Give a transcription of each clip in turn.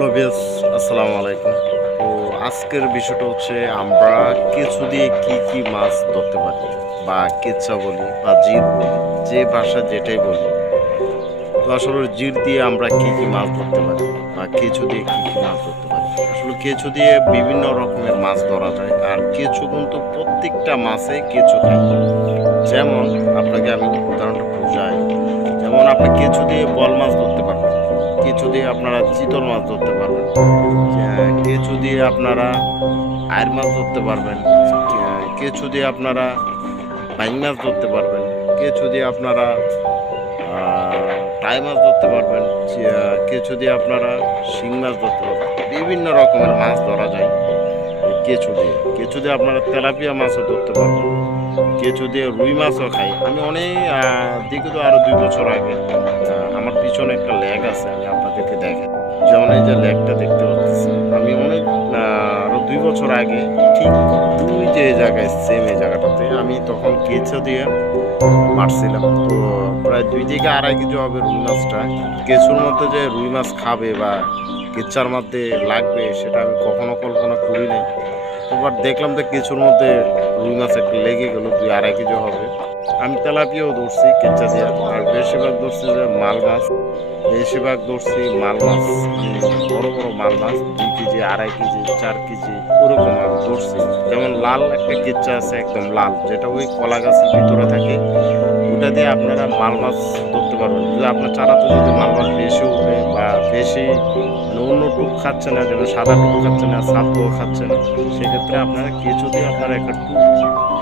Hello base, আসসালামু আলাইকুম। তো আজকের বিষয়টা হচ্ছে আমরা কেঁচো দিয়ে কি কি মাছ ধরতে পারি, বা কেঁচা বলি বা জির বলি, যে ভাষা যেটাই বলি। তো আসলে জির দিয়ে আমরা কি কি মাছ ধরতে পারি, বা কেঁচো দিয়ে কি কি মাছ ধরতে পারি। আসলে কেঁচো দিয়ে বিভিন্ন রকমের মাছ ধরা যায়, আর কেঁচো কিন্তু প্রত্যেকটা মাছে কেঁচো খায়। যেমন আপনাকে আমি উদাহরণটা বোঝাই, যেমন আপনি কেঁচো দিয়ে বল মাছ ধরতে পারবেন, কেঁচো দিয়ে আপনারা চিতল মাছ ধরতে পারবেন, কেঁচো দিয়ে আপনারা আয়ের মাছ ধরতে পারবেন, কেঁচো দিয়ে আপনারা বাইং মাছ ধরতে পারবেন, কেঁচো দিয়ে আপনারা টাই মাছ ধরতে পারবেন, কেঁচো দিয়ে আপনারা শিং মাছ ধরতে পারবেন। বিভিন্ন রকমের মাছ ধরা যায় এই কেঁচো দিয়ে আপনারা তেলাপিয়া মাছও ধরতে পারবেন। কেঁচো দিয়ে রুই মাছও খাই আমি অনেক বিগত আরো 2 বছর আগে। আমার পিছনে একটা লেক আছে, আমি আপনাদেরকে দেখাই। যেমন এই যে লেকটা দেখতে পাচ্ছি, আমি অনেক আরো 2 বছর আগে ঠিক ওই যে এই জায়গায় সেম এই জায়গাটাতে আমি তখন কেঁচো দিয়ে মারছিলাম। তো প্রায় 2 থেকে আড়াই কেজি হবে রুই মাছটা। কেঁচোর মধ্যে যে রুই মাছ খাবে বা কেঁচার মধ্যে লাগবে, সেটা আমি কখনো কল্পনা করি নাই। এবার দেখলাম যে কেঁচোর মধ্যে রুই মাছ একটা লেগে গেল, 2-2.5 কেজি হবে। আমি তেলাপিয়াও ধরছি কেঁচা দিয়ে, আর বেশিরভাগ ধরছি যে মাল মাছ। বেশিরভাগ ধরছি মাল মাছ, বড় বড় মাল মাছ, 2 কেজি, 2.5 কেজি, 4 কেজি, ওরকম আমি ধরছি। যেমন লাল একটা কেঁচা আছে, একদম লাল, যেটা ওই কলা গাছের ভিতরে থাকে। ওটা দিয়ে আপনারা মাল মাছ ধরতে পারবেন। যদি আপনার চারাতে যদি মাল মাছ বেশি উঠে বা বেশি মানে অন্য টুক খাচ্ছে না, যেমন সাদা টুক খাচ্ছে না, সাতও খাচ্ছে না, সেক্ষেত্রে আপনারা কেঁচো দিয়ে আপনারা একটা টুক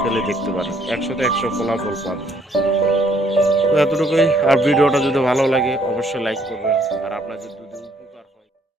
ফেলে দেখতে পারেন, 100-100 ফলাফল পাবেন। তো এতটুকুই। আর ভিডিওটা যদি ভালো লাগে অবশ্যই লাইক করবেন, আর আপনার যদি